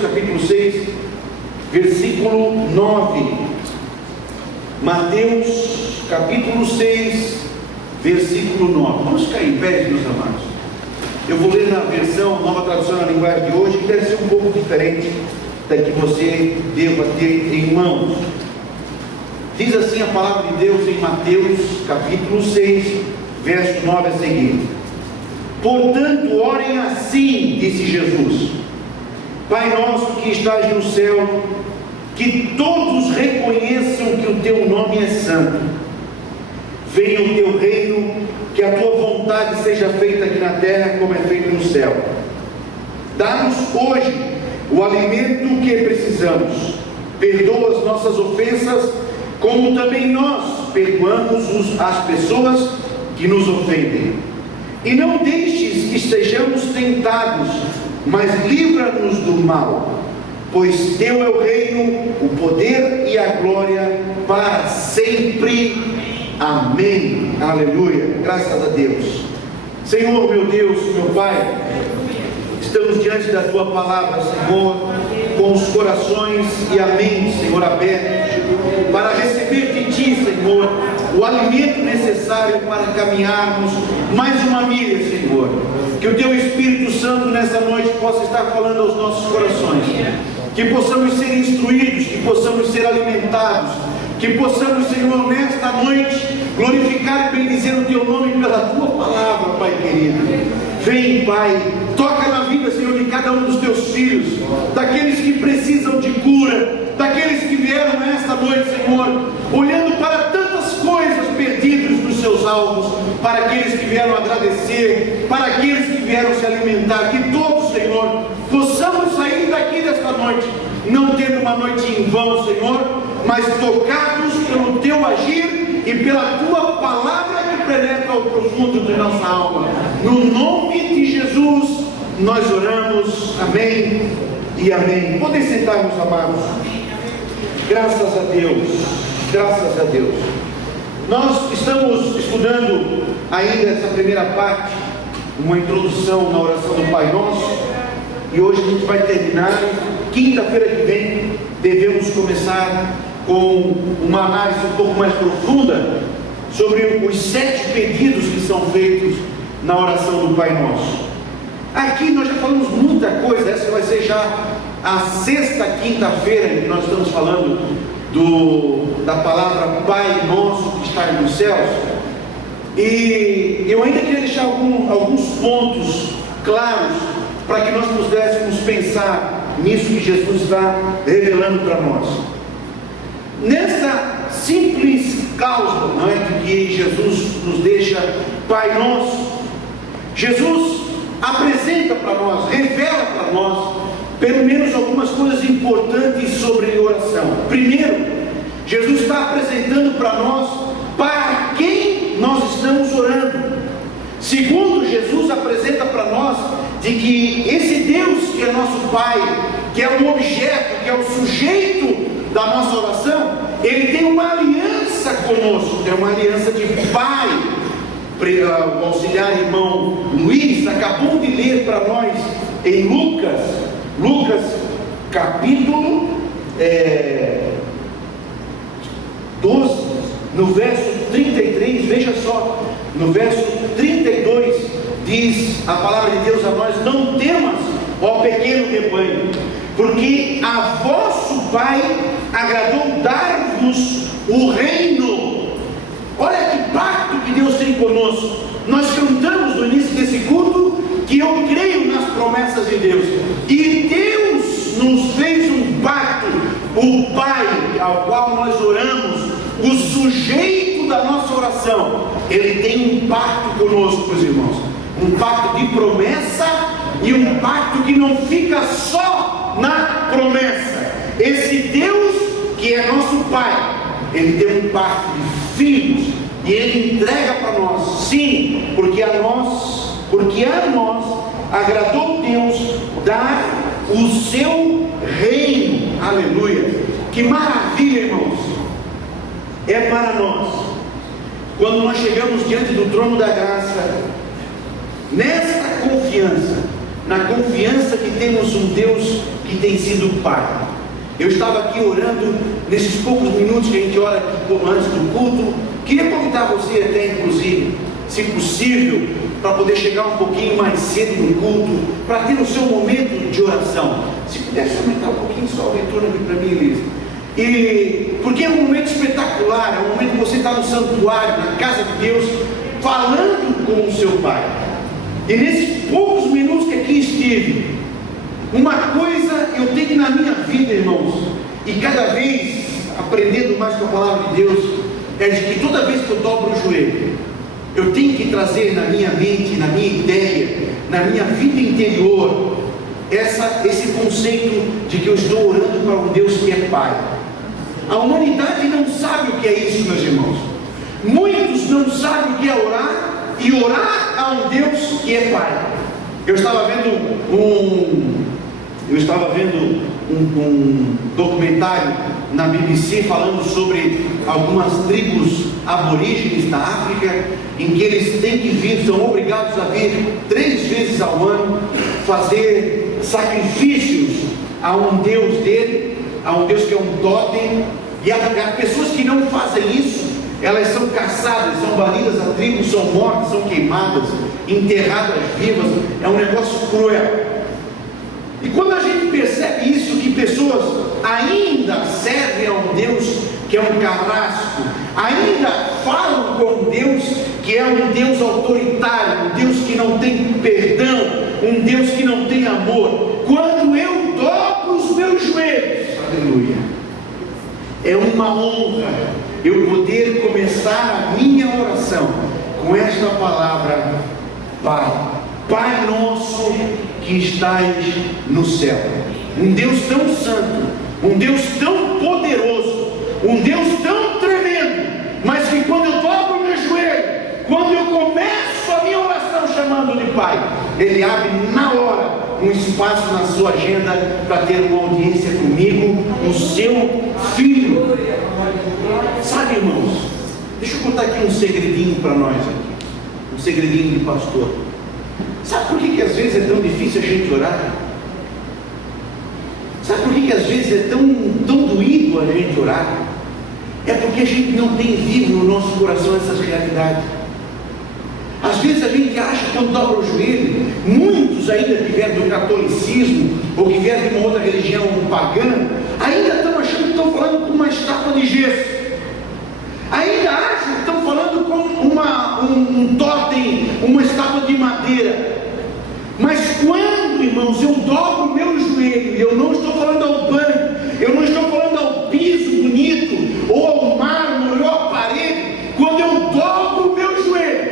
capítulo 6, versículo 9. Mateus capítulo 6, versículo 9. Vamos ficar em pé, meus amados. Eu vou ler na versão, nova tradução na linguagem de hoje, que deve ser um pouco diferente da que você deva ter em mãos. Diz assim a palavra de Deus em Mateus capítulo 6, verso 9 a seguir. Portanto, orem assim, disse Jesus: Pai nosso que estás no céu, que todos reconheçam que o teu nome é santo. Venha o teu reino, que a tua vontade seja feita aqui na terra como é feita no céu. Dá-nos hoje o alimento que precisamos. Perdoa as nossas ofensas, como também nós perdoamos as pessoas que nos ofendem. E não deixes que sejamos tentados, mas livra-nos do mal. Pois teu é o reino, o poder e a glória para sempre. Amém. Aleluia. Graças a Deus. Senhor, meu Deus, meu Pai, estamos diante da tua palavra, Senhor, com os corações e a mente, Senhor, abertos, para receber de ti, Senhor, o alimento necessário para caminharmos mais uma milha, Senhor. Que o teu Espírito Santo nessa noite possa estar falando aos nossos corações, que possamos ser instruídos, que possamos ser alimentados, que possamos, Senhor, nesta noite glorificar e bendizer o teu nome pela tua palavra, Pai querido. Vem, Pai, toca na vida, Senhor, de cada um dos teus filhos, daqueles que precisam de cura, daqueles que vieram nesta noite, Senhor, olhando para tantas coisas perdidas nos seus alvos, para aqueles que vieram agradecer, para aqueles que vieram se alimentar, que todos, Senhor, possamos sair daqui desta noite, não tendo uma noite em vão, Senhor, mas tocados pelo teu agir e pela tua palavra que penetra ao profundo de nossa alma. No nome de Jesus nós oramos, amém e amém. Podem sentar, meus amados. Graças a Deus, graças a Deus. Nós estamos estudando ainda essa primeira parte, uma introdução na oração do Pai Nosso, e hoje a gente vai terminar. Quinta-feira que vem devemos começar com uma análise um pouco mais profunda sobre os 7 pedidos que são feitos na oração do Pai Nosso. Aqui nós já falamos muita coisa, essa vai ser já a 6ª quinta-feira em que nós estamos falando da palavra Pai Nosso que está nos céus, e eu ainda queria deixar alguns pontos claros para que nós pudéssemos pensar nisso que Jesus está revelando para nós. Nessa simples causa, não é, de que Jesus nos deixa Pai Nosso, Jesus apresenta para nós, revela para nós, pelo menos algumas coisas importantes sobre oração. Primeiro, Jesus está apresentando para nós para quem nós estamos orando. Segundo, Jesus apresenta para nós de que esse Deus que é nosso Pai, que é o objeto, que é o sujeito da nossa oração, Ele tem uma aliança conosco, é uma aliança de Pai. O auxiliar irmão Luiz acabou de ler para nós em Lucas capítulo 12, no verso 33, veja só, no verso 32, diz a palavra de Deus a nós: não temas, ó pequeno rebanho, porque a vosso Pai agradou dar-vos o reino. Olha que pacto que Deus tem conosco. Nós cantamos no início desse culto que eu creio nas promessas de Deus, e Deus nos fez um pacto. O Pai ao qual nós oramos, o sujeito da nossa oração, Ele tem um pacto conosco, meus irmãos, um pacto de promessa, e um pacto que não fica só na promessa. Esse Deus que é nosso Pai, Ele tem um pacto de filhos, e Ele entrega para nós, sim, porque a nós agradou Deus dar o seu reino. Aleluia, que maravilha, irmãos. É para nós, quando nós chegamos diante do trono da graça, nesta confiança, na confiança que temos um Deus que tem sido pai. Eu estava aqui orando, nesses poucos minutos que a gente ora aqui antes do culto. Queria convidar você até, inclusive, se possível, para poder chegar um pouquinho mais cedo no culto, para ter o seu momento de oração. Se pudesse aumentar um pouquinho só o retorno aqui para mim, Elisa. E porque é um momento espetacular, é um momento que você está no santuário, na casa de Deus, falando com o seu Pai. E nesses poucos minutos que aqui estive, uma coisa eu tenho na minha vida, irmãos, e cada vez aprendendo mais com a palavra de Deus, é de que toda vez que eu dobro o joelho, eu tenho que trazer na minha mente, na minha ideia, na minha vida interior, esse conceito de que eu estou orando para um Deus que é Pai. A humanidade não sabe o que é isso, meus irmãos. Muitos não sabem o que é orar, e orar a um Deus que é Pai. Eu estava vendo um documentário na BBC falando sobre algumas tribos aborígenes da África, em que eles têm que vir, são obrigados a vir 3 vezes ao ano, fazer sacrifícios a um Deus dele, a um Deus que é um totem, e as pessoas que não fazem isso, elas são caçadas, são banidas da tribo, são mortas, são queimadas, enterradas vivas. É um negócio cruel. E quando a gente percebe isso, que pessoas ainda servem a um Deus que é um carrasco, ainda falam com Deus que é um Deus autoritário, um Deus que não tem perdão, um Deus que não tem amor, quando eu dobro os meus joelhos, aleluia, é uma honra eu poder começar a minha oração com esta palavra: Pai, Pai nosso que estais no céu. Um Deus tão santo, um Deus tão poderoso, um Deus tão tremendo, mas que quando eu dobro o meu joelho, quando eu começo a minha oração chamando de Pai, Ele abre na hora um espaço na sua agenda para ter uma audiência comigo, o seu filho. Sabe, irmãos, deixa eu contar aqui um segredinho para nós aqui, um segredinho de pastor. Sabe por que às vezes é tão difícil a gente orar? Sabe por que às vezes é tão doído a gente orar? É porque a gente não tem vivo no nosso coração essas realidades. Às vezes a gente acha que quando dobra o joelho, muitos ainda que vieram do catolicismo, ou que vieram de uma outra religião pagã, ainda estão achando que estão falando com uma estátua de gesso, ainda acham que estão falando com um totem, uma estátua de madeira. Mas quando, irmãos, eu dobro o meu joelho, e eu não estou falando ao banco, eu não estou falando ao piso bonito, ou ao mármore, ou à parede, quando eu dobro o meu joelho,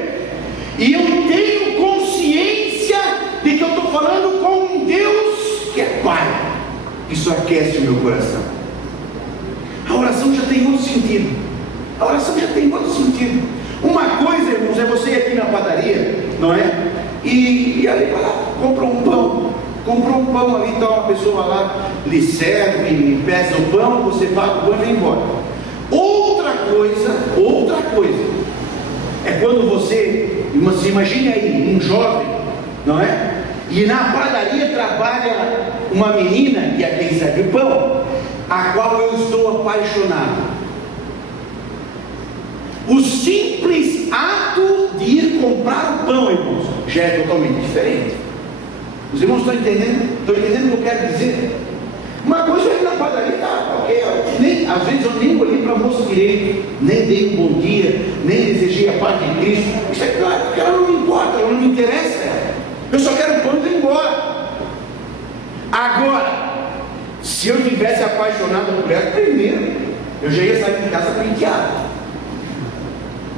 e eu tenho consciência de que eu estou falando com um Deus que é Pai, isso aquece o meu coração. A oração já tem outro sentido. A oração já tem outro sentido. Uma coisa, irmãos, é você ir aqui na padaria, não é? E ali vai lá, comprou um pão ali, então uma pessoa lá lhe serve, pesa o pão, você paga o pão e vem embora. Outra coisa é quando você imagine aí um jovem, não é? E na padaria trabalha uma menina que é quem serve o pão, a qual eu estou apaixonado. O simples ato de ir comprar o pão, irmãos, já é totalmente diferente. Os irmãos estão entendendo? Estão entendendo o que eu quero dizer? Uma coisa é ir na padaria, tá, ok, às vezes eu nem olhei para a moça direito, nem dei um bom dia, nem desejei a paz de Cristo. Isso é claro, porque ela não me importa, ela não me interessa. Eu só quero o pão e ir embora. Agora, se eu tivesse apaixonado por ela, primeiro, eu já ia sair de casa penteado,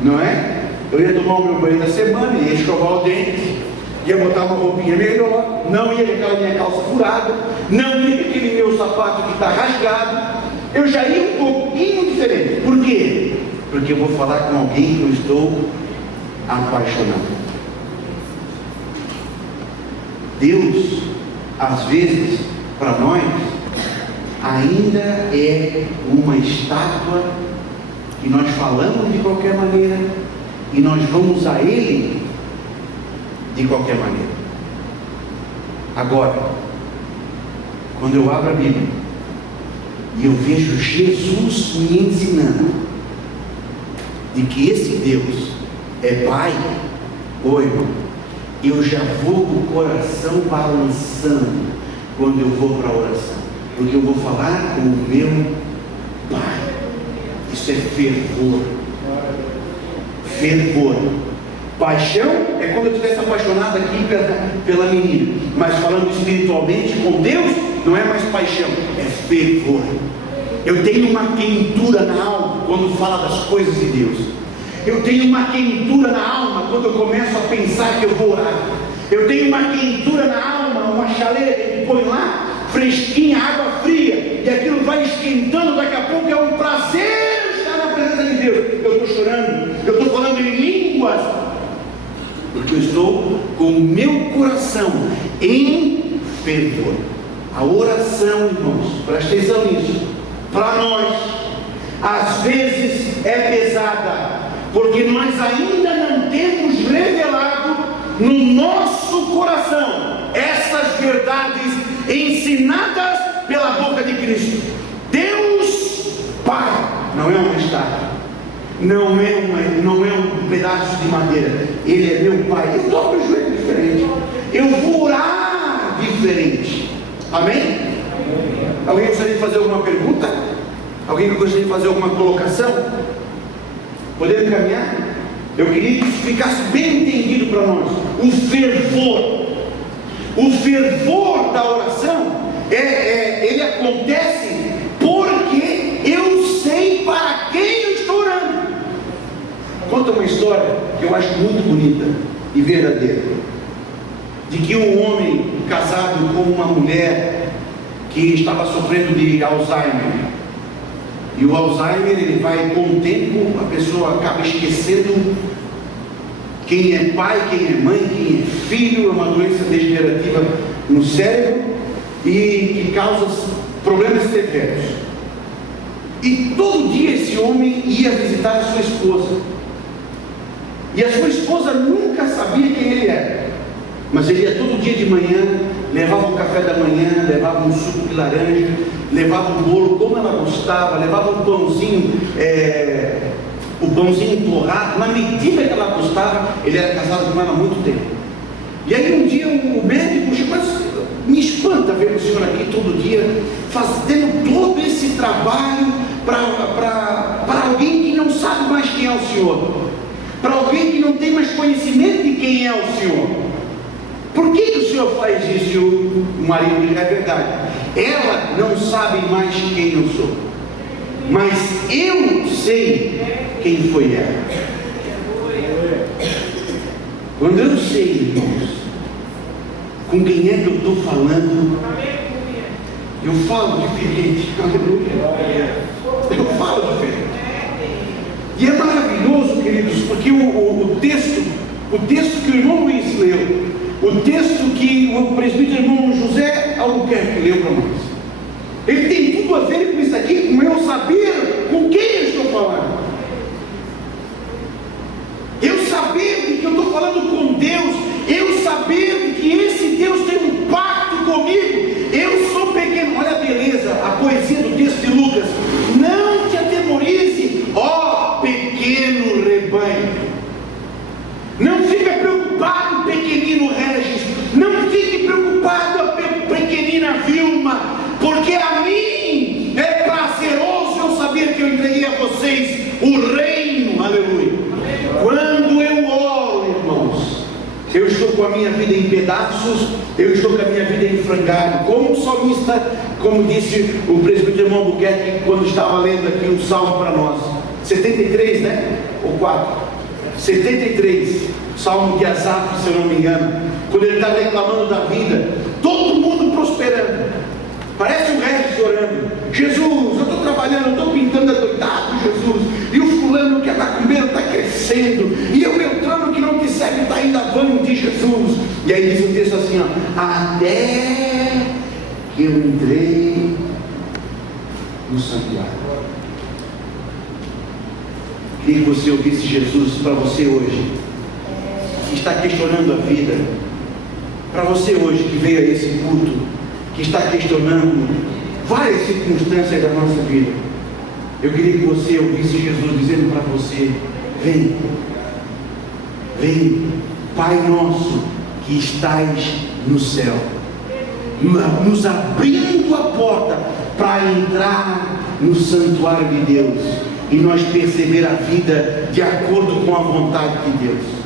não é? Eu ia tomar o meu banho da semana, ia escovar o dente, ia botar uma roupinha melhor, não ia com aquela minha calça furada, não ia com aquele meu sapato que está rasgado. Eu já ia um pouquinho diferente. Por quê? Porque eu vou falar com alguém que eu estou apaixonado. Deus, às vezes, para nós, ainda é uma estátua que nós falamos de qualquer maneira e nós vamos a Ele de qualquer maneira. Agora, quando eu abro a Bíblia e eu vejo Jesus me ensinando de que esse Deus é Pai, irmão, eu já vou com o coração balançando quando eu vou para a oração, porque eu vou falar com o meu Pai. Isso é fervor. Fervor. Paixão é quando eu estivesse apaixonado aqui pela menina, mas falando espiritualmente com Deus, não é mais paixão, é fervor. Eu tenho uma quentura na alma quando fala das coisas de Deus. Eu tenho uma quentura na alma quando eu começo a pensar que eu vou orar. Eu tenho uma quentura na alma, uma chaleira que põe lá, fresquinha, água fria, e aquilo vai esquentando, daqui a pouco é um prazer estar na presença de Deus. Eu estou chorando, eu estou falando em línguas, porque eu estou com o meu coração em fervor. A oração, irmãos, presta atenção nisso, para nós, às vezes é pesada, porque nós ainda não temos revelado no nosso coração essas verdades ensinadas pela boca de Cristo. Deus Pai não é uma estátua, não é um pedaço de madeira, Ele é meu Pai. Eu dobro o joelho diferente, eu vou orar diferente. Amém? Alguém gostaria de fazer alguma pergunta? Alguém gostaria de fazer alguma colocação? Podemos caminhar? Eu queria que isso ficasse bem entendido para nós. O fervor da oração ele acontece porque eu sei para quem eu estou orando. Conta uma história que eu acho muito bonita e verdadeira, de que um homem casado com uma mulher que estava sofrendo de Alzheimer, e o Alzheimer, ele vai com o tempo, a pessoa acaba esquecendo quem é pai, quem é mãe, quem é filho. É uma doença degenerativa no cérebro e que causa problemas severos. E todo dia esse homem ia visitar a sua esposa, e a sua esposa nunca sabia quem ele era, mas ele ia todo dia de manhã, levava um café da manhã, levava um suco de laranja, levava um bolo como ela gostava, levava um pãozinho, o pãozinho torrado, na medida que ela gostava. Ele era casado com ela há muito tempo. E aí um dia o médico chegou, mas me espanta ver o senhor aqui todo dia, fazendo todo esse trabalho para alguém que não sabe mais quem é o senhor, para alguém que não tem mais conhecimento de quem é o senhor. Por que o senhor faz isso? E o marido diz: é verdade, ela não sabe mais quem eu sou, mas eu sei quem foi ela. Quando eu sei, irmãos, com quem é que eu estou falando, eu falo diferente. Aleluia. Eu falo diferente. E é maravilhoso, queridos, porque o texto que o irmão Luiz leu, o texto que o presbítero irmão José Albuquerque leu para nós, ele tem tudo a ver com isso aqui, com eu saber com quem eu estou falando. Eu saber de que eu estou falando com Deus, eu saber de que esse Deus tem um pacto comigo. Eu sou pequeno. Olha a beleza, a poesia do texto de Lucas: não te atemorize, ó pequeno rebanho. Não fica preocupado, pequenino Regis. Não fique preocupado, pequenina Vilma, porque a mim é prazeroso eu saber que eu entreguei a vocês o reino. Aleluia. Quando eu oro, irmãos, eu estou com a minha vida em pedaços, eu estou com a minha vida em frangalho, como o salmista, como disse o presbítero irmão Albuquerque quando estava lendo aqui um salmo para nós, 73, né? Ou 4? 73, salmo de Asaf, se eu não me engano, quando ele está reclamando da vida, todo mundo prosperando, parece um Regis orando: Jesus, eu estou trabalhando, eu estou pintando adoidado, Jesus, e o fulano que é macumbeiro está crescendo, e o Beltrano que não te serve está indo avante, Jesus. E aí diz o texto assim, ó: até que eu entrei no santuário. Queria que você ouvisse Jesus para você hoje, que está questionando a vida, para você hoje que veio a esse culto, que está questionando várias circunstâncias da nossa vida, eu queria que você ouvisse Jesus dizendo para você: vem, vem, Pai nosso que estás no céu, nos abrindo a porta para entrar no santuário de Deus e nós perceber a vida de acordo com a vontade de Deus.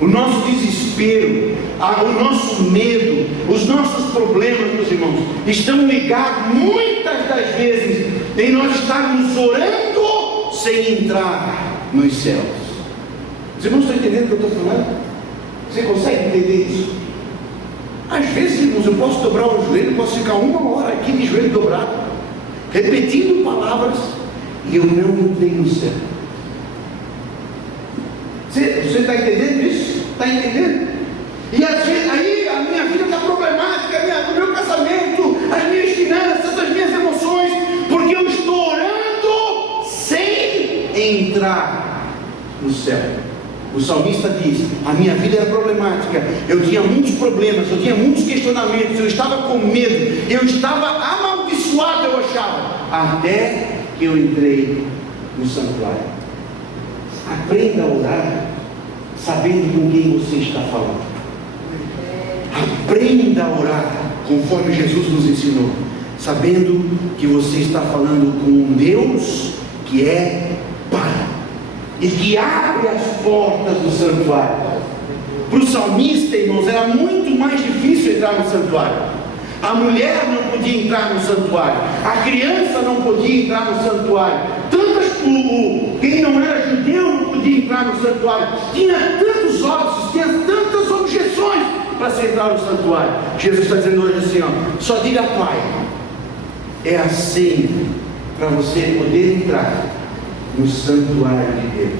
O nosso desespero, o nosso medo, os nossos problemas, meus irmãos, estão ligados muitas das vezes em nós estarmos orando sem entrar nos céus. Os irmãos estão entendendo o que eu estou falando? Você consegue entender isso? Às vezes, irmãos, eu posso dobrar o joelho, posso ficar 1 hora aqui de joelho dobrado, repetindo palavras, e eu não entrei no céu. Você está entendendo isso? Está entendendo? E às vezes, aí a minha vida está problemática, o meu casamento, as minhas finanças, as minhas emoções, porque eu estou orando sem entrar no céu. O salmista diz: a minha vida era problemática, eu tinha muitos problemas, eu tinha muitos questionamentos, eu estava com medo, eu estava amaldiçoado, eu achava, até que eu entrei no santuário. Aprenda a orar sabendo com quem você está falando. Aprenda a orar conforme Jesus nos ensinou, sabendo que você está falando com um Deus que é Pai e que abre as portas do santuário. Para o salmista, irmãos, era muito mais difícil entrar no santuário. A mulher não podia entrar no santuário, a criança não podia entrar no santuário, quem não era judeu não podia entrar no santuário, tinha tantos óbices, tinha tantas objeções para se entrar no santuário. Jesus está dizendo hoje assim, só diga: Pai, é a senha para você poder entrar no santuário de Deus.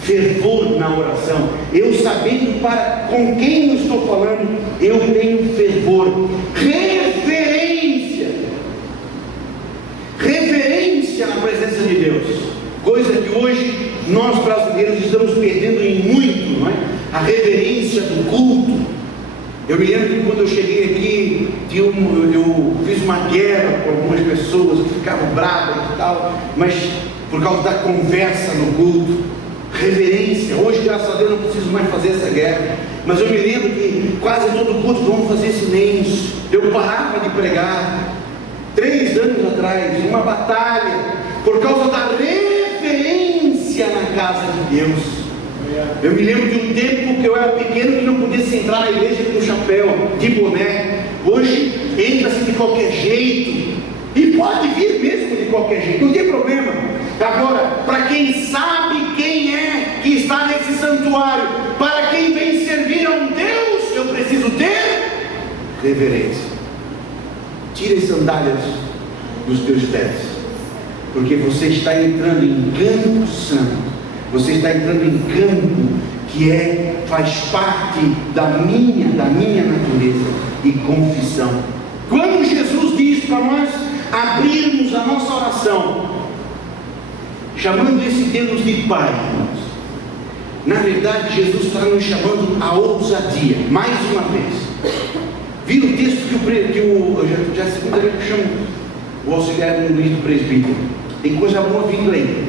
Fervor na oração, eu sabendo com quem eu estou falando, eu tenho fervor, reverência na presença de Deus, coisa que hoje nós brasileiros estamos perdendo em muito, não é? A reverência do culto. Eu me lembro que quando eu cheguei aqui, eu fiz uma guerra com algumas pessoas que ficavam bravas e tal, mas por causa da conversa no culto. Reverência. Hoje, graças a Deus, não preciso mais fazer essa guerra, mas eu me lembro que quase todo culto vamos fazer silêncio. Eu parava de pregar 3 anos atrás, uma batalha por causa da reverência na casa de Deus. Eu me lembro de um tempo que eu era pequeno, que não podia se entrar na igreja com chapéu, de boné. Hoje entra-se de qualquer jeito, e pode vir mesmo de qualquer jeito, não tem problema. Agora, para quem sabe quem é que está nesse santuário, para quem vem servir a um Deus, eu preciso ter reverência. Tire as sandálias dos teus pés, porque você está entrando em campo santo, você está entrando em campo que faz parte da minha natureza e confissão. Quando Jesus diz para nós abrirmos a nossa oração, chamando esse Deus de Pai, irmãos, na verdade Jesus está nos chamando a ousadia, mais uma vez. Viram o texto já é a segunda vez que eu chamo o auxiliar Luiz do presbítero, tem coisa boa vindo aí.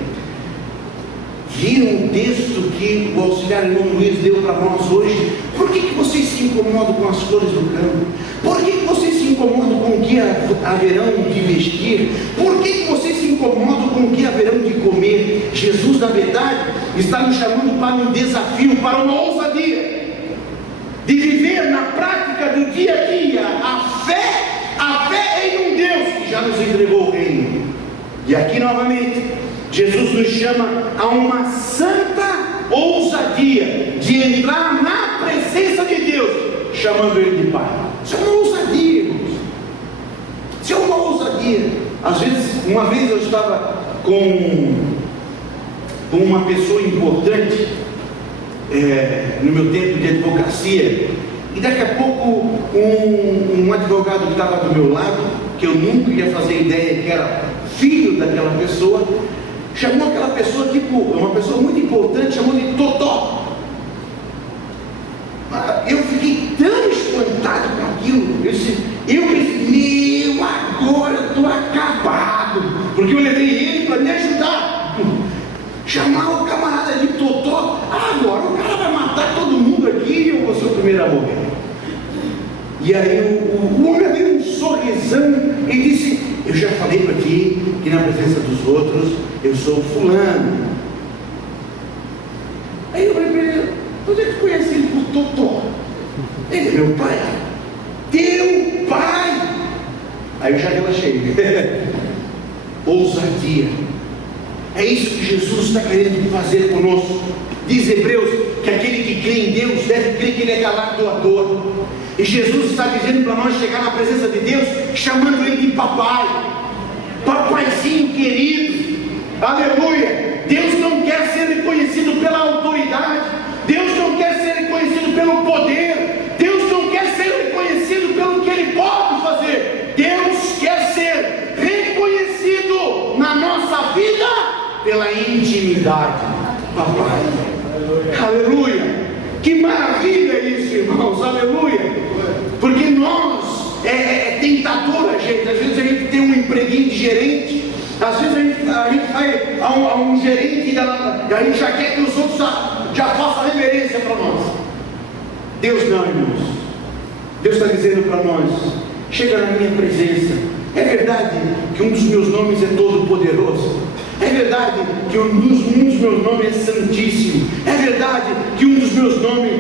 Viram o texto que o auxiliar irmão Luiz deu para nós hoje? Por que vocês se incomodam com as flores do campo? Por que vocês se incomodam com o que haverão de vestir? Por que vocês se incomodam com o que haverão de comer? Jesus, na verdade, está nos chamando para um desafio, para uma ousadia de viver na prática do dia a dia a fé em um Deus que já nos entregou o reino. E aqui novamente Jesus nos chama a uma santa ousadia de entrar na presença de Deus, chamando Ele de Pai. Isso é uma ousadia, irmãos. Isso é uma ousadia. Às vezes, uma vez eu estava com uma pessoa importante no meu tempo de advocacia, e daqui a pouco um advogado que estava do meu lado, que eu nunca ia fazer ideia que era filho daquela pessoa, chamou aquela pessoa, uma pessoa muito importante, chamou de Totó. Eu fiquei tão espantado com aquilo. Eu disse: E aí o homem abriu um sorrisão e disse: eu já falei para ti que na presença dos outros eu sou fulano. Aí eu falei para ele: onde é que tu conhece ele por Totó? Ele é meu pai. Teu pai! Aí eu já relaxei. Ousadia. É isso que Jesus está querendo fazer conosco. Diz Hebreus que aquele que crê em Deus deve crer que Ele é galardoador. E Jesus está dizendo para nós chegar na presença de Deus, chamando Ele de papai, papaizinho querido. Aleluia! Deus não quer ser reconhecido pela autoridade, Deus não quer ser reconhecido pelo poder, Deus não quer ser reconhecido pelo que Ele pode fazer. Deus quer ser reconhecido na nossa vida pela intimidade. Papai, aleluia! Que maravilha isso, irmãos, aleluia! Porque nós, é tentador a gente. Às vezes a gente tem um empreguinho de gerente, às vezes a gente vai a um gerente e a gente já quer que os outros já façam reverência para nós. Deus não, irmãos. Deus está dizendo para nós: chega na minha presença. É verdade que um dos meus nomes é Todo-Poderoso. É verdade que um dos meus nomes é Santíssimo. É verdade que um dos meus nomes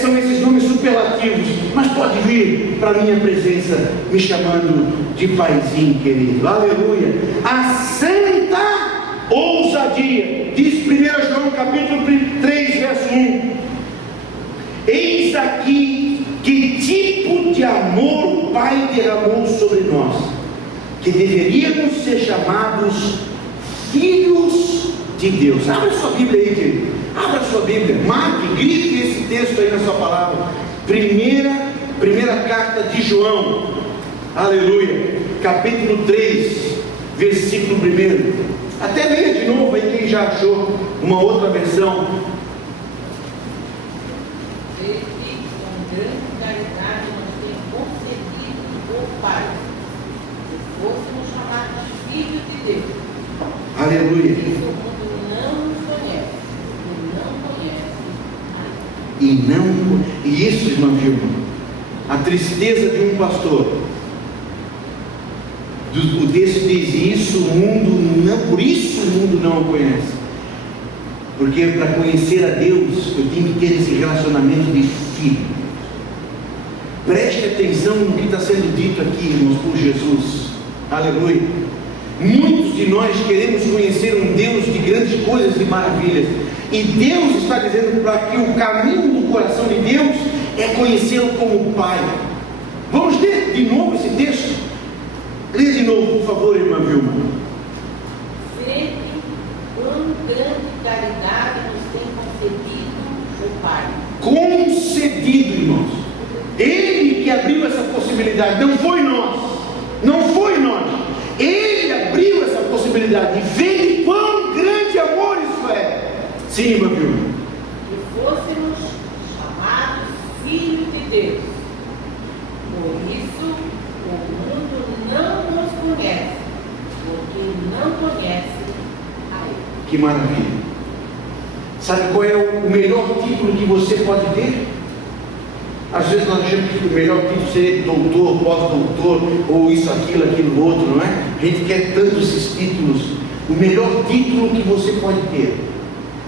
são esses nomes superlativos. Mas pode vir para a minha presença me chamando de paizinho querido. Aleluia! A santa ousadia. Diz 1 João capítulo 3, verso 1. Eis aqui que tipo de amor o Pai derramou sobre nós, que deveríamos ser chamados filhos de Deus. Abra sua Bíblia aí, querido. Abra sua Bíblia. Marque, grife esse texto aí na sua palavra. Primeira carta de João. Aleluia. Capítulo 3, versículo 1. Até leia de novo aí quem já achou uma outra versão. Ele com grande caridade nos tem concedido o Pai, se fôssemos chamados filhos de Deus. Aleluia. Isso o mundo não nos conhece, E isso, irmão Gilma, a tristeza de um pastor, o texto diz: isso o mundo não, por isso o mundo não o conhece. Porque para conhecer a Deus eu tenho que ter esse relacionamento de filho. Preste atenção no que está sendo dito aqui, irmãos, por Jesus. Aleluia. Muitos de nós queremos conhecer um Deus de grandes coisas e maravilhas, e Deus está dizendo para que o caminho do coração de Deus é conhecê-lo como Pai. Vamos ler de novo esse texto? Lê de novo, por favor, irmã Vilma. Sempre com grande caridade nos tem concedido o Pai. Concedido, irmãos. Ele que abriu essa possibilidade, não foi nós. Não foi nós. Ele abriu essa possibilidade. E vê quão grande amor isso é. Sim, irmã Vilma. Que fôssemos chamados filhos de Deus. Por isso o mundo não nos conhece, porque não conhece a Ele. Que maravilha. Sabe qual é o melhor título que você pode ter? Às vezes nós achamos que o melhor título seria doutor, pós-doutor, ou isso, aquilo, outro, não é? A gente quer tanto esses títulos. O melhor título que você pode ter,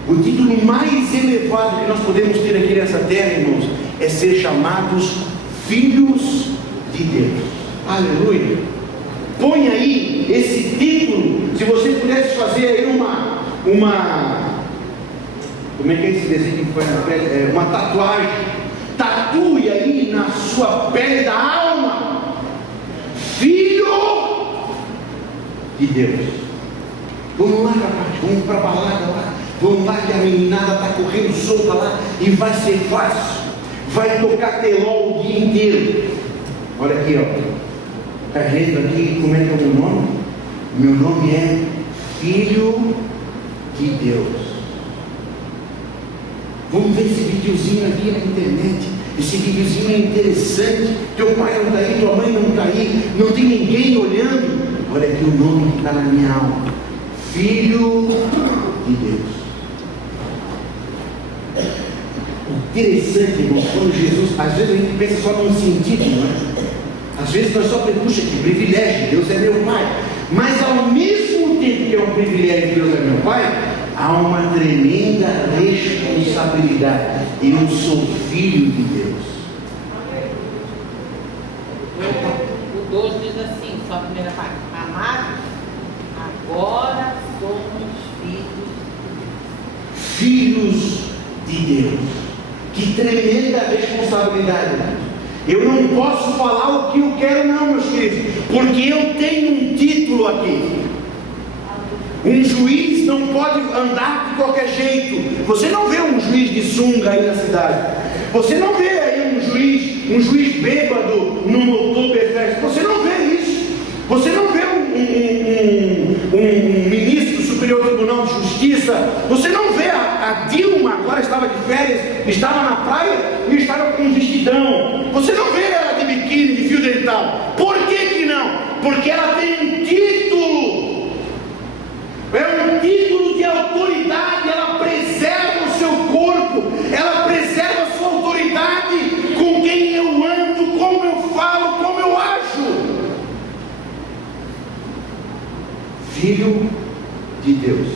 o título mais elevado que nós podemos ter aqui nessa terra, irmãos, é ser chamados filhos de Deus. Aleluia. Põe aí esse título. Se você pudesse fazer aí uma como é que é esse desenho que põe na pele? Uma tatuagem. Tatue aí na sua pele da alma: filho de Deus. Vamos lá, rapaz, vamos para a balada lá. Vamos lá que a meninada está correndo solta lá e vai ser fácil. Vai tocar teló o dia inteiro. Olha aqui, ó. Está vendo aqui como é que é o meu nome? Meu nome é Filho de Deus. Vamos ver esse videozinho aqui na internet. Esse videozinho é interessante. Teu pai não está aí, tua mãe não está aí, não tem ninguém olhando. Olha aqui o nome que está na minha alma: Filho de Deus. Interessante, irmão, quando Jesus, às vezes a gente pensa só num sentido, não é? Às vezes nós só pensamos, puxa, que privilégio, Deus é meu Pai. Mas ao mesmo tempo que é um privilégio, Deus é meu Pai, há uma tremenda responsabilidade. Eu sou filho de Deus. O 2 diz assim, só a primeira parte: amados, agora somos filhos de Deus. Que tremenda responsabilidade. Eu não posso falar o que eu quero, não, meus queridos, porque eu tenho um título aqui. Um juiz não pode andar de qualquer jeito. Você não vê um juiz de sunga aí na cidade. Você não vê aí um juiz bêbado no Oktoberfest. Você não vê isso. Você não vê um ministro do Superior Tribunal de Justiça. Você não vê a Dilma, agora estava de férias, estava na praia e estava com um vestidão. Você não vê ela de biquíni, de fio dental. Por que não? Porque ela tem um título. É um título de autoridade. Ela preserva o seu corpo, ela preserva a sua autoridade com quem eu ando, como eu falo, como eu ajo. Filho de Deus.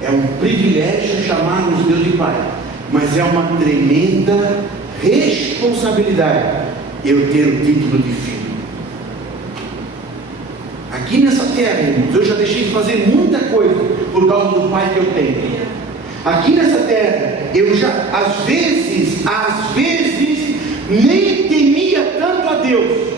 É um privilégio chamarmos Deus de Pai, mas é uma tremenda responsabilidade eu ter o título de filho. Aqui nessa terra, irmãos, eu já deixei de fazer muita coisa por causa do Pai que eu tenho. Aqui nessa terra, eu já, às vezes, nem temia tanto a Deus.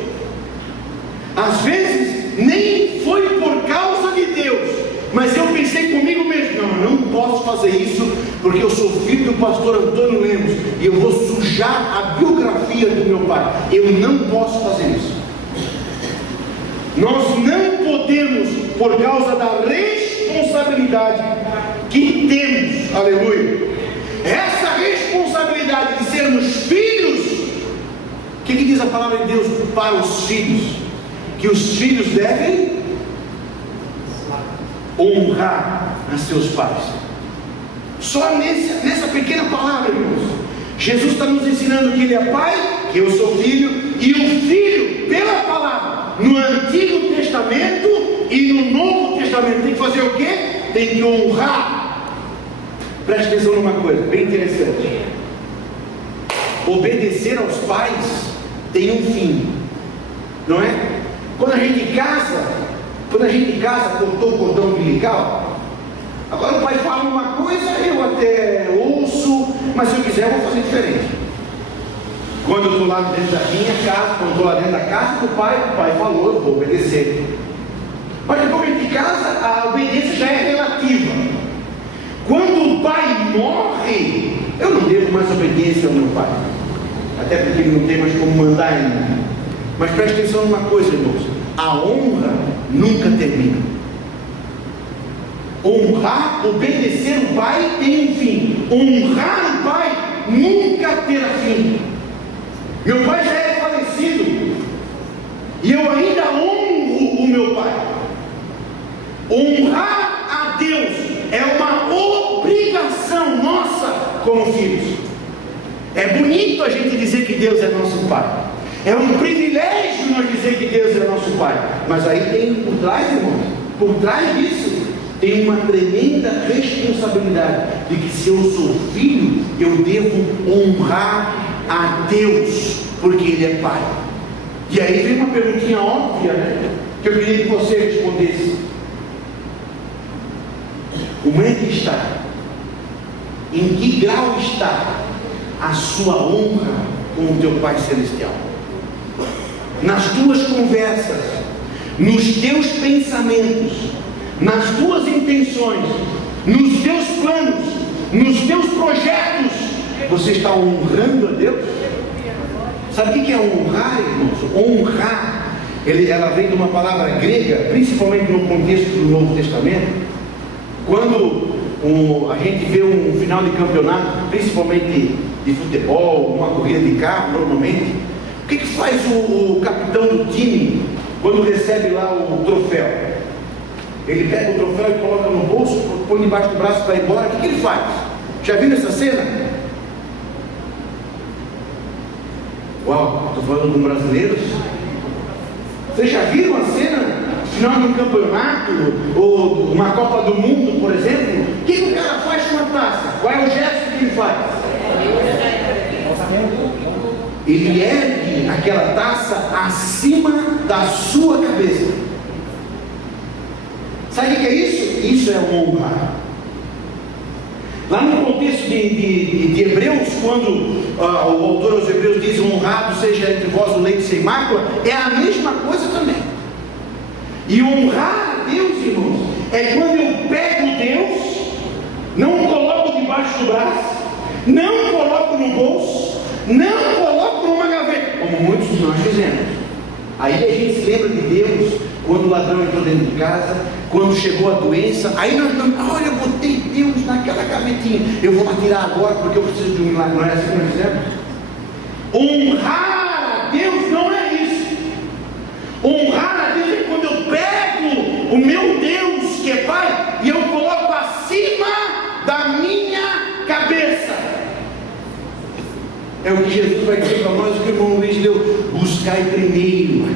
Às vezes, nem foi por causa de Deus, mas eu pensei comigo mesmo: não, eu não posso fazer isso, porque eu sou filho do pastor Antônio Lemos, e eu vou sujar a biografia do meu pai. Eu não posso fazer isso. Nós não podemos, por causa da responsabilidade que temos, aleluia, essa responsabilidade de sermos filhos. O que diz a palavra de Deus para os filhos? Que os filhos devem honrar a seus pais. Só nessa pequena palavra, irmãos, Jesus está nos ensinando que Ele é Pai, que eu sou filho, e o filho, pela palavra, no Antigo Testamento e no Novo Testamento, tem que fazer o quê? Tem que honrar. Preste atenção numa coisa bem interessante: obedecer aos pais tem um fim, não é? Quando a gente casa, cortou o cordão umbilical. Agora o pai fala uma coisa, eu até ouço, mas se eu quiser eu vou fazer diferente. Quando eu estou lá dentro da minha casa, quando eu estou lá dentro da casa do pai, o pai falou, eu vou obedecer. Mas depois de casa, a obediência já é relativa. Quando o pai morre, eu não devo mais obediência ao meu pai, até porque ele não tem mais como mandar em mim. Mas preste atenção numa coisa, irmãos: a honra nunca termina. Honrar, obedecer o pai tem um fim. Honrar o pai nunca terá fim. Meu pai já é falecido e eu ainda honro o meu pai. Honrar a Deus é uma obrigação nossa como filhos. É bonito a gente dizer que Deus é nosso pai. É um privilégio nós dizer que Deus é nosso pai. Mas aí tem por trás, irmãos, por trás disso, tem uma tremenda responsabilidade de que se eu sou filho, eu devo honrar a Deus, porque Ele é Pai. E aí vem uma perguntinha óbvia, né? Que eu queria que você respondesse: como é que está? Em que grau está a sua honra com o teu Pai Celestial? Nas tuas conversas, nos teus pensamentos, nas tuas intenções, nos teus planos, nos teus projetos, você está honrando a Deus? Sabe o que é honrar, irmãos? Honrar, ela vem de uma palavra grega, principalmente no contexto do Novo Testamento. Quando a gente vê um final de campeonato, principalmente de futebol, uma corrida de carro, normalmente, o que faz o capitão do time quando recebe lá o troféu? Ele pega o troféu e coloca no bolso, põe debaixo do braço para ir embora. O que ele faz? Já viram essa cena? Uau, estou falando com brasileiros? Vocês já viram a cena? Final de um campeonato, ou uma Copa do Mundo, por exemplo? O que o cara faz com a taça? Qual é o gesto que ele faz? Ele ergue aquela taça acima da sua cabeça. Sabe o que é isso? Isso é honra. Lá no contexto de Hebreus, quando o autor aos Hebreus diz: honrado seja entre vós o leite sem mácula, é a mesma coisa também. E honrar a Deus, irmãos, é quando eu pego Deus, não coloco debaixo do braço, não coloco no bolso, não coloco numa gaveta, como muitos de nós fizemos. Aí a gente se lembra de Deus quando o ladrão entrou dentro de casa, quando chegou a doença. Aí nós não, olha, eu botei Deus naquela gavetinha, eu vou lá tirar agora porque eu preciso de um milagre. Não é assim que nós fizemos? Honrar a Deus não é isso. Honrar a Deus é quando eu pego o meu Deus que é Pai e eu coloco acima da minha cabeça. É o que Jesus vai dizer para nós, o que o irmão Luiz deu: buscai primeiro,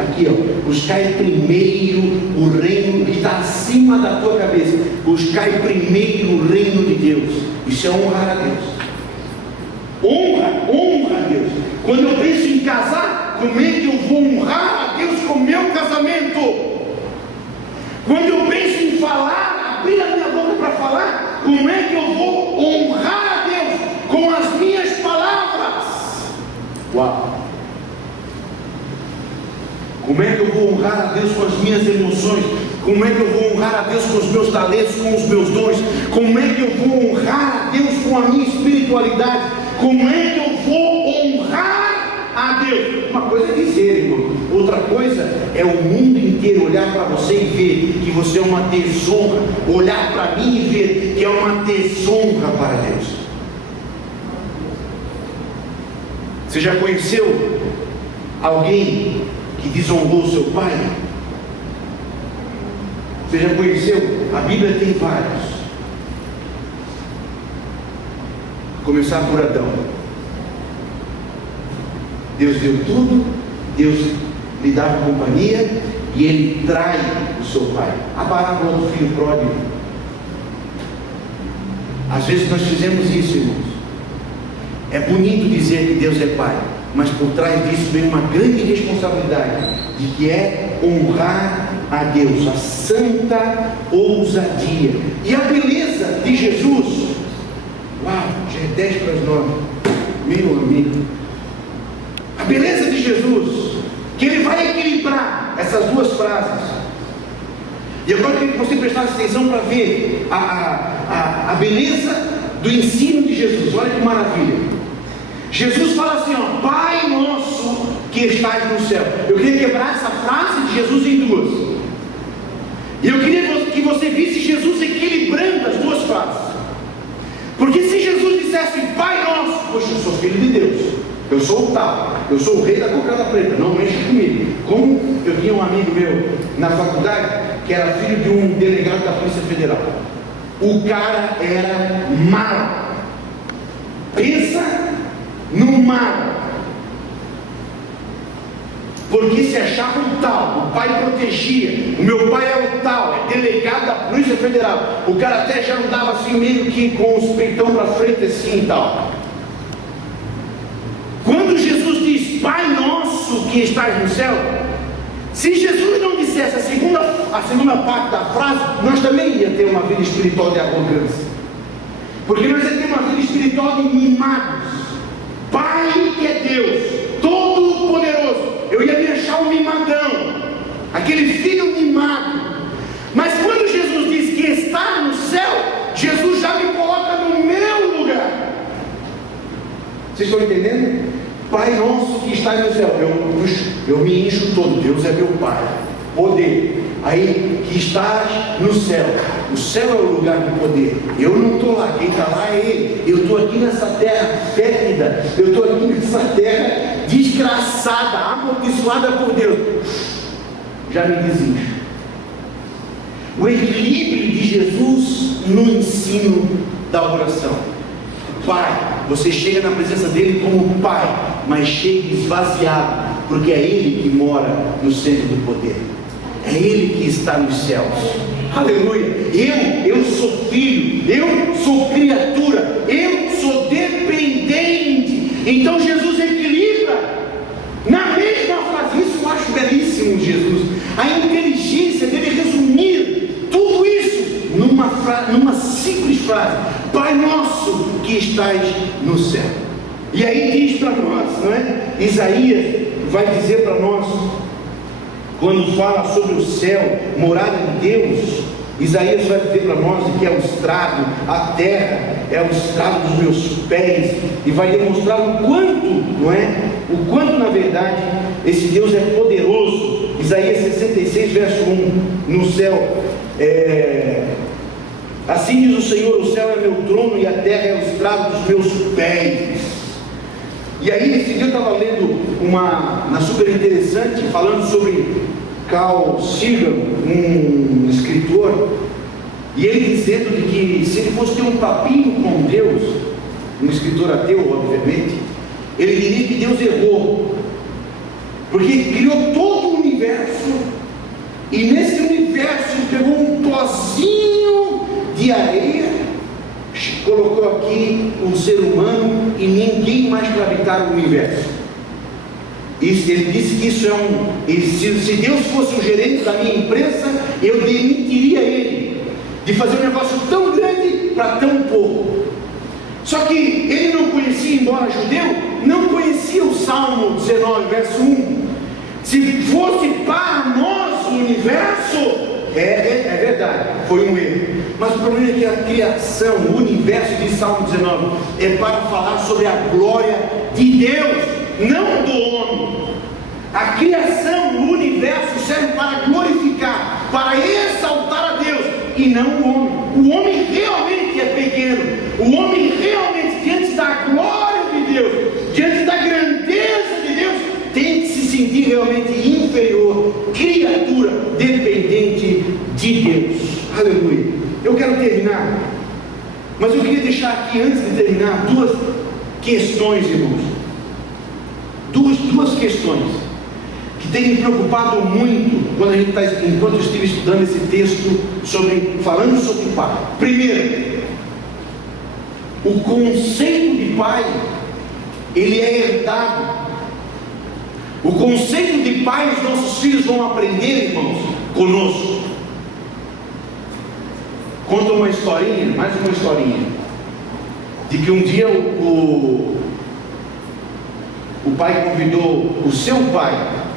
aqui ó, buscai primeiro o reino que está acima da tua cabeça. Buscai primeiro o reino de Deus. Isso é honrar a Deus. Honra a Deus. Quando eu penso em casar, como é que eu vou honrar a Deus com o meu casamento? Quando eu penso em falar, abrir a minha boca para falar, como é que eu vou honrar a Deus com as minhas palavras? Uau! Como é que eu vou honrar a Deus com as minhas emoções? Como é que eu vou honrar a Deus com os meus talentos, com os meus dons? Como é que eu vou honrar a Deus com a minha espiritualidade? Como é que eu vou honrar a Deus? Uma coisa é dizer, irmão, outra coisa é o mundo inteiro olhar para você e ver que você é uma desonra, olhar para mim e ver que é uma desonra para Deus. Você já conheceu alguém que desonrou seu pai? Você já conheceu? A Bíblia tem vários. Começar por Adão. Deus deu tudo, Deus lhe dava companhia e ele trai o seu pai. A parábola do filho pródigo. Às vezes nós fizemos isso, irmãos. É bonito dizer que Deus é Pai, mas por trás disso vem uma grande responsabilidade, de que é honrar a Deus, a santa ousadia. E a beleza de Jesus, uau, já é 10 para as 9, meu amigo, a beleza de Jesus, que ele vai equilibrar essas duas frases. E agora eu queria que você prestasse atenção para ver a beleza do ensino de Jesus. Olha que maravilha. Jesus fala assim, ó: Pai nosso que estás no céu. Eu queria quebrar essa frase de Jesus em duas. E eu queria que você visse Jesus equilibrando as duas frases. Porque se Jesus dissesse Pai nosso, poxa, eu sou filho de Deus, eu sou o tal, eu sou o rei da cocada preta, não mexe comigo. Como eu tinha um amigo meu na faculdade que era filho de um delegado da Polícia Federal. O cara era mau. Pensa no mal, porque se achava um tal, o pai protegia, o meu pai é o tal, é delegado da Polícia Federal, o cara até já andava assim meio que com os peitão para frente assim e tal. Quando Jesus diz Pai nosso que estás no céu, se Jesus não dissesse a segunda parte da frase, nós também ia ter uma vida espiritual de arrogância, porque nós ia ter uma vida espiritual de mimados. Pai que é Deus, todo-poderoso, eu ia me achar um mimadão, aquele filho mimado. Mas quando Jesus diz que está no céu, Jesus já me coloca no meu lugar. Vocês estão entendendo? Pai nosso que está no céu, eu me encho todo, Deus é meu Pai, poder. Aí que estás no céu, o céu é o lugar de poder. Eu não estou lá, quem está lá é Ele. Eu estou aqui nessa terra fétida, eu estou aqui nessa terra desgraçada, amaldiçoada por Deus. Já me desincho. O equilíbrio de Jesus no ensino da oração. Pai, você chega na presença dele como Pai. mas chega esvaziado, porque é Ele que mora no centro do poder, é Ele que está nos céus. Aleluia. Eu sou filho, eu sou criatura, eu sou dependente. Então Jesus equilibra na mesma frase. Isso eu acho belíssimo, Jesus, a inteligência dele resumir tudo isso numa simples frase: Pai nosso que estás no céu. E aí diz para nós, não é? Isaías vai dizer para nós, quando fala sobre o céu, morada de Deus, Isaías vai dizer para nós que é o estrado, a terra é o estrado dos meus pés, e vai demonstrar o quanto, não é? O quanto na verdade esse Deus é poderoso. Isaías 66, verso 1: no céu, assim diz o Senhor, o céu é meu trono e a terra é o estrado dos meus pés. E aí, esse dia eu estava lendo uma super interessante, falando sobre Carl Sagan, um escritor, e ele dizendo de que se ele fosse ter um papinho com Deus, um escritor ateu, obviamente, ele diria que Deus errou, porque ele criou todo o universo, e nesse universo ele pegou um pozinho de areia, colocou aqui um ser humano e ninguém mais para habitar o universo. Ele disse que isso se Deus fosse o gerente da minha empresa, eu demitiria ele de fazer um negócio tão grande para tão pouco. Só que ele não conhecia, embora judeu, não conhecia o Salmo 19, verso 1. Se fosse para nós o universo, é verdade, foi um erro. Mas o problema é que a criação, o universo de Salmo 19, é para falar sobre a glória de Deus, não do homem. A criação, o universo serve para glorificar, para exaltar a Deus, e não o homem. O homem realmente é pequeno. O homem realmente, diante da glória de Deus, diante da grandeza de Deus, tem que se sentir realmente inferior, criatura dependente de Deus. Aleluia. Eu quero terminar, mas eu queria deixar aqui, antes de terminar, duas questões, irmãos. Duas questões que têm me preocupado muito quando enquanto eu estive estudando esse texto falando sobre pai. Primeiro, o conceito de pai, ele é herdado. O conceito de pai os nossos filhos vão aprender, irmãos, conosco. Conta uma historinha, mais uma historinha, de que um dia o pai convidou o seu pai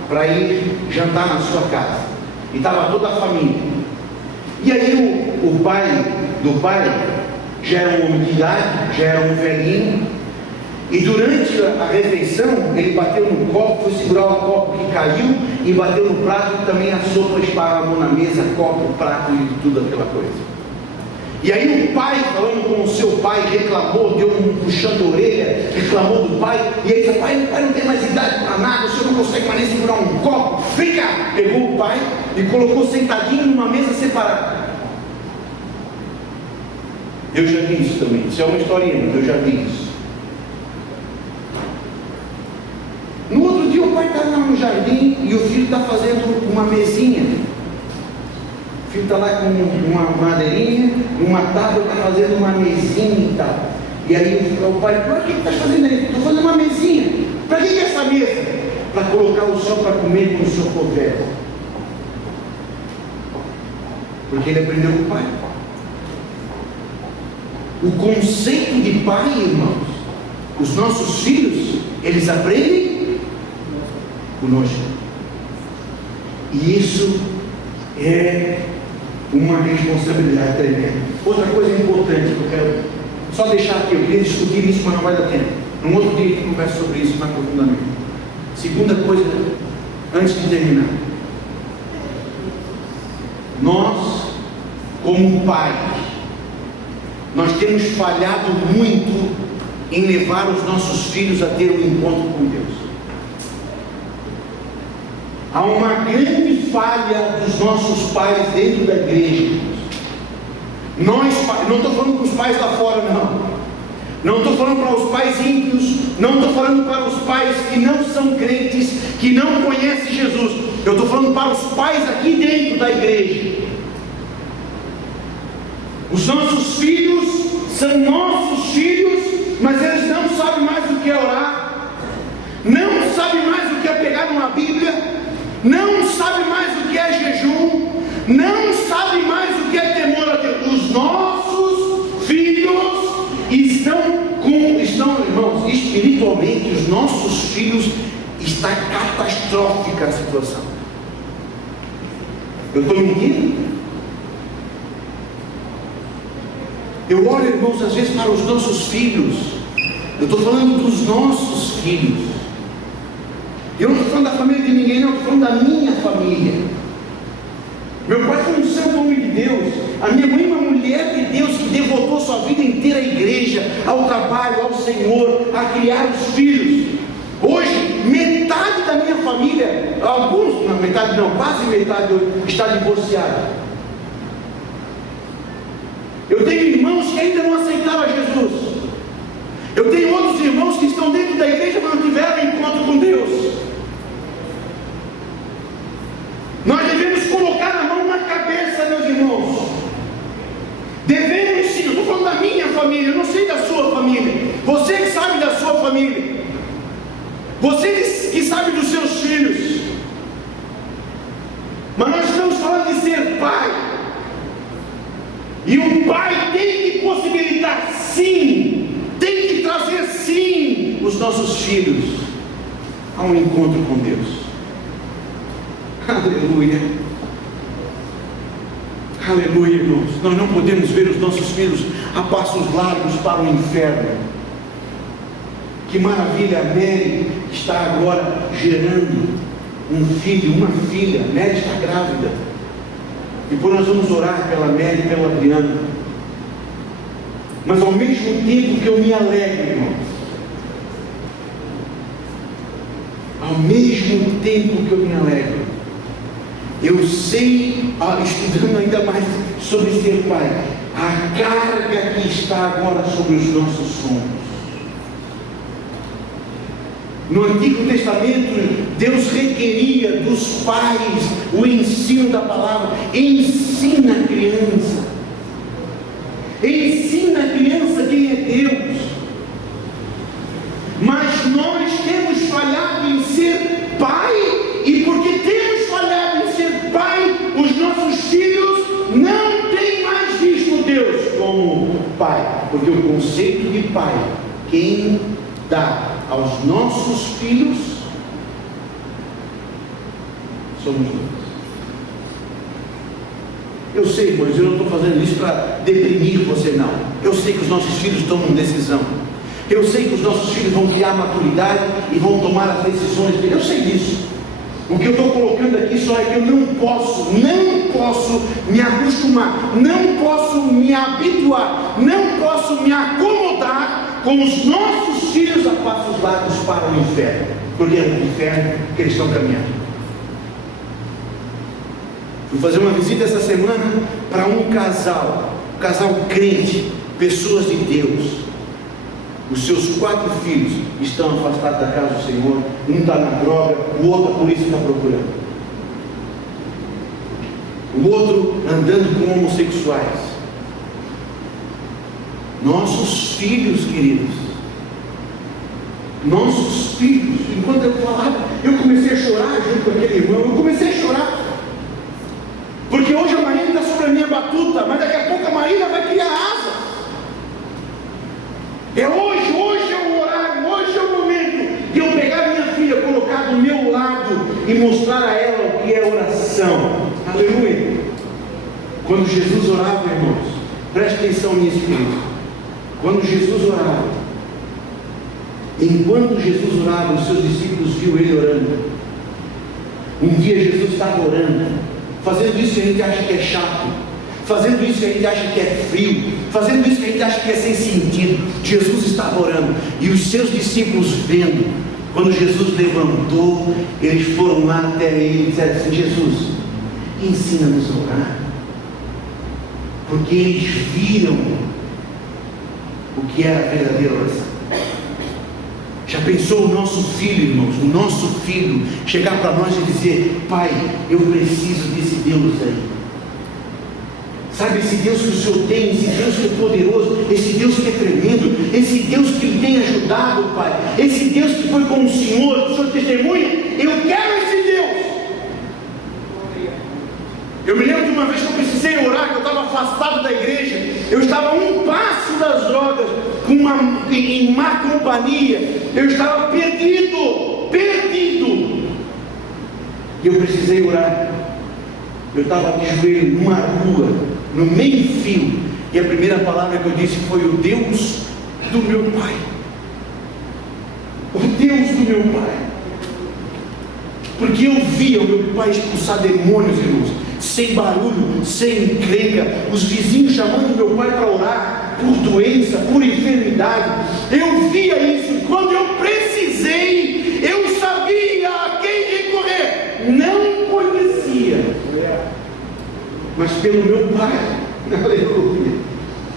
para ir jantar na sua casa, e estava toda a família. E aí o pai do pai já era um homem de idade, já era um velhinho, e durante a refeição ele bateu no copo, foi segurar o copo que caiu, e bateu no prato, e também a sopa esparramou na mesa, copo, prato e tudo aquela coisa. E aí o pai, falando com o seu pai, reclamou, deu um puxão de orelha, reclamou do pai, e ele disse: pai não tem mais idade para nada, o senhor não consegue mais nem segurar um copo, vem cá. Pegou o pai e colocou sentadinho numa mesa separada. Eu já vi isso também, isso é uma historinha, mas eu já vi isso. No outro dia o pai está lá no jardim e o filho está fazendo uma mesinha. O filho está lá com uma madeirinha, uma tábua, está fazendo uma mesinha e tal. E aí o pai: para que está fazendo aí? Estou fazendo uma mesinha. Para que é essa mesa? Para colocar o senhor para comer quando o senhor for velho. Porque ele aprendeu com o pai. O conceito de pai, irmãos, os nossos filhos, eles aprendem conosco. E isso é uma responsabilidade tremenda. Outra coisa importante que eu quero só deixar aqui, eu queria discutir isso, mas não vai dar tempo. Num outro dia a gente conversa sobre isso mais profundamente. Segunda coisa, antes de terminar, nós, como pais, nós temos falhado muito em levar os nossos filhos a ter um encontro com Deus. Há uma grande falha dos nossos pais dentro da igreja. Nós, não estou falando com os pais lá fora, não. Não estou falando para os pais ímpios, não estou falando para os pais que não são crentes, que não conhecem Jesus. Eu estou falando para os pais aqui dentro da igreja. Os nossos filhos são nossos filhos, mas eles não sabem mais o que é orar, não sabem mais o que é pegar uma Bíblia, não sabem mais o que é jejum, não sabem mais o que é temor a Deus. Os nossos filhos estão, irmãos, espiritualmente, os nossos filhos, está catastrófica a situação. Eu estou mentindo? Eu olho, irmãos, às vezes para os nossos filhos. Eu estou falando dos nossos filhos. Eu não estou falando da família de ninguém, não. Eu estou falando da minha família. Meu pai foi um santo homem de Deus. A minha mãe é uma mulher de Deus que devotou sua vida inteira à igreja, ao trabalho, ao Senhor, a criar os filhos. Hoje, metade da minha família, quase metade está divorciada. Eu tenho irmãos que ainda não aceitaram a Jesus. Eu tenho outros irmãos que estão dentro da igreja, mas não tiveram encontro com Deus. Nós devemos colocar a mão na cabeça, meus irmãos. Devemos sim. Eu estou falando da minha família, eu não sei da sua família. Você que sabe da sua família. Você que sabe dos seus filhos. Mas nós estamos falando de ser pai. E o pai tem que possibilitar sim, tem que trazer sim os nossos filhos a um encontro com Deus. Aleluia. Aleluia, irmãos. Nós não podemos ver os nossos filhos a passos largos para o inferno. Que maravilha, a Mary está agora gerando um filho, uma filha. Mary está grávida. Depois nós vamos orar pela Mary e pela Adriana. Mas ao mesmo tempo que eu me alegro, irmãos, ao mesmo tempo que eu me alegro, eu sei, estudando ainda mais sobre ser pai, a carga que está agora sobre os nossos ombros. No Antigo Testamento, Deus requeria dos pais o ensino da palavra. Ensina a criança. Ensina a criança quem é Deus. Mas nós temos falhado em ser pai, e porque temos falhado em ser pai, os nossos filhos não têm mais visto Deus como pai. Porque o conceito de pai, quem dá aos nossos filhos somos nós. Eu sei, irmãos, eu não estou fazendo isso para deprimir você, não. Eu sei que os nossos filhos tomam decisão. Eu sei que os nossos filhos vão criar maturidade e vão tomar as decisões dele. Eu sei disso. O que eu estou colocando aqui só é que eu não posso me acostumar, não posso me habituar, não posso me acomodar com os nossos filhos a passos largos para o inferno, porque é o inferno que eles estão caminhando. Fui fazer uma visita essa semana para um casal crente, pessoas de Deus. Os seus 4 filhos estão afastados da casa do Senhor. Um está na droga, o outro a polícia está procurando. O outro andando com homossexuais. Nossos filhos, queridos. Nossos filhos. Enquanto eu falava, eu comecei a chorar junto com aquele irmão. Eu comecei a chorar. Porque hoje a Marina está sobre a minha batuta, mas daqui a pouco a Marina vai criar asas. É hoje é o horário, hoje é o momento de eu pegar minha filha, colocar do meu lado e mostrar a ela o que é oração. Aleluia. Quando Jesus orava, irmãos, preste atenção nisso, querido. Quando Jesus orava, enquanto Jesus orava, os seus discípulos viram ele orando. Um dia Jesus estava orando, fazendo isso que a gente acha que é chato, fazendo isso que a gente acha que é frio, fazendo isso que a gente acha que é sem sentido. Jesus estava orando, e os seus discípulos vendo. Quando Jesus levantou, eles foram lá até ele e disseram assim: Jesus, ensina-nos a orar. Porque eles viram o que era a verdadeira oração. Já pensou o nosso filho, irmãos, o nosso filho chegar para nós e dizer: pai, eu preciso desse Deus aí. Sabe, esse Deus que o Senhor tem, esse Deus que é poderoso, esse Deus que é tremendo, esse Deus que lhe tem ajudado, pai, esse Deus que foi com o Senhor testemunha, eu quero esse Deus. Eu me lembro de uma vez que eu precisei orar, que eu estava afastado da igreja, eu estava a um passo das drogas, em má companhia, eu estava perdido, e eu precisei orar. Eu estava de joelho numa rua, no meio fio, e a primeira palavra que eu disse foi: o Deus do meu pai. O Deus do meu pai. Porque eu via o meu pai expulsar demônios, irmãos, sem barulho, sem encrenca, os vizinhos chamando meu pai para orar por doença, por enfermidade. Eu via isso. Quando eu precisei, eu sabia a quem recorrer. Não conhecia, mas pelo meu pai, aleluia,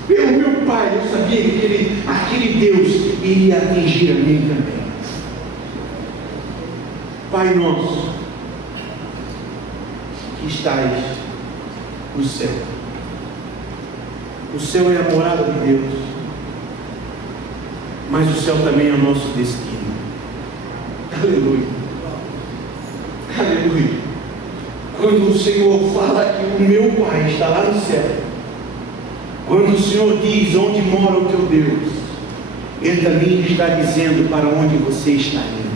pelo meu pai, eu sabia que aquele Deus iria atingir a mim também. Pai nosso, que estás no céu. O céu é a morada de Deus, mas o céu também é o nosso destino. Aleluia, aleluia. Quando o Senhor fala que o meu Pai está lá no céu, quando o Senhor diz onde mora o teu Deus, Ele também está dizendo para onde você está indo.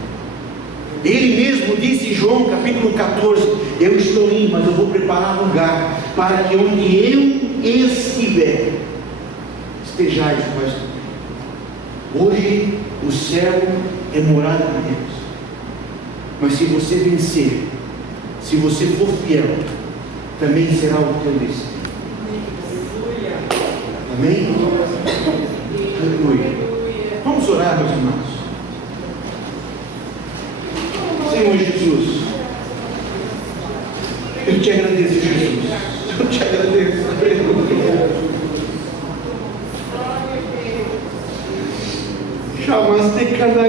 Ele mesmo disse em João capítulo 14: eu estou indo, mas eu vou preparar lugar, para que onde eu estiver, estejais vós também. Hoje o céu é morada de Deus, mas se você vencer, se você for fiel, também será o teu destino. Amém? Aleluia. Vamos orar, meus irmãos. Senhor Jesus, eu te agradeço, Jesus. Eu te agradeço. Aleluia. Chamaste cada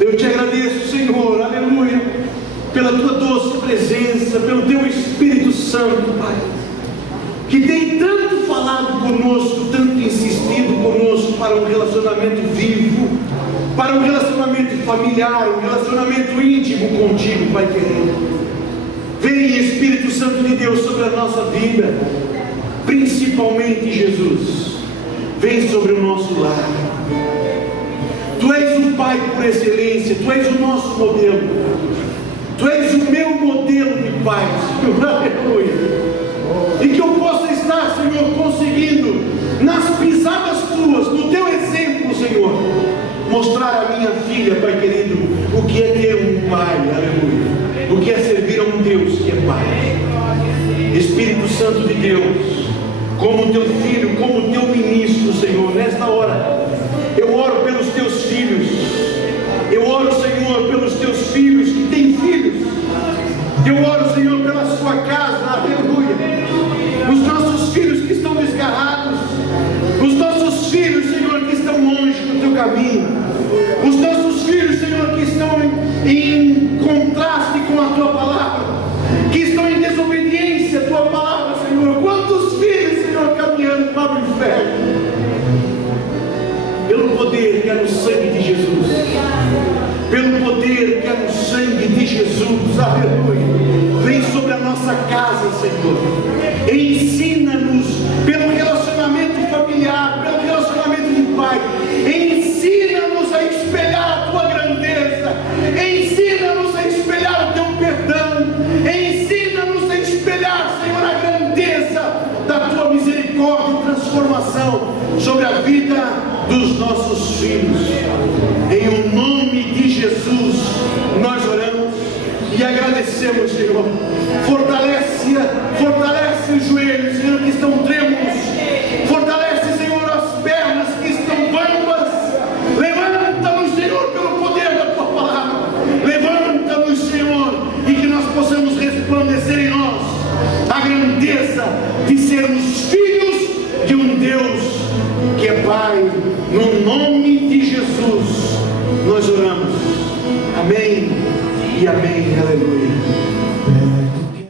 Eu te agradeço, Senhor, aleluia, pela tua doce presença, pelo teu Espírito Santo, Pai, que tem tanto falado conosco, tanto insistido conosco para um relacionamento vivo, para um relacionamento familiar, um relacionamento íntimo contigo, Pai querido. Vem, Espírito Santo de Deus, sobre a nossa vida, principalmente Jesus, vem sobre o nosso lar. Tu és o Pai por excelência, Tu és o nosso modelo, Tu és o meu modelo de Pai, Senhor, aleluia. E que eu possa estar, Senhor, conseguindo, nas pisadas Tuas, no Teu exemplo, Senhor, mostrar à minha filha, Pai querido, o que é ter um Pai, aleluia, o que é servir a um Deus que é Pai. Espírito Santo de Deus, como Teu filho, como Teu ministro, Senhor, nesta hora, eu oro pelos Teus filhos, eu oro, Senhor, pelos Teus filhos que têm filhos, eu oro, Senhor, pela sua casa, aleluia, os nossos filhos que estão desgarrados, os nossos filhos, Senhor, que estão longe do Teu caminho, os nossos filhos, Senhor, que estão em contraste com a Tua palavra, que estão em desobediência à Tua palavra, Senhor. Quantos filhos, Senhor, caminhando para o inferno, pelo poder que é no sangue de Jesus, pelo poder que é no sangue de Jesus, aleluia, vem sobre a nossa casa, Senhor, ensina-nos pelo relacionamento familiar, pelo relacionamento de Pai, ensina-nos a espelhar a Tua grandeza, ensina-nos a espelhar o Teu perdão, ensina-nos a espelhar, Senhor, a grandeza da Tua misericórdia e transformação sobre a vida dos nossos filhos. Em o nome de Jesus nós oramos e agradecemos, Senhor. Fortalece os joelhos, Senhor, que estão trêmulos. Fortalece, Senhor, as pernas que estão bambas. Levanta-nos, Senhor, pelo poder da Tua palavra. Levanta-nos, Senhor, e que nós possamos resplandecer em nós a grandeza grandeza de sermos filhos de um Deus que é Pai. No nome de Jesus nós oramos. Amém e amém. Aleluia.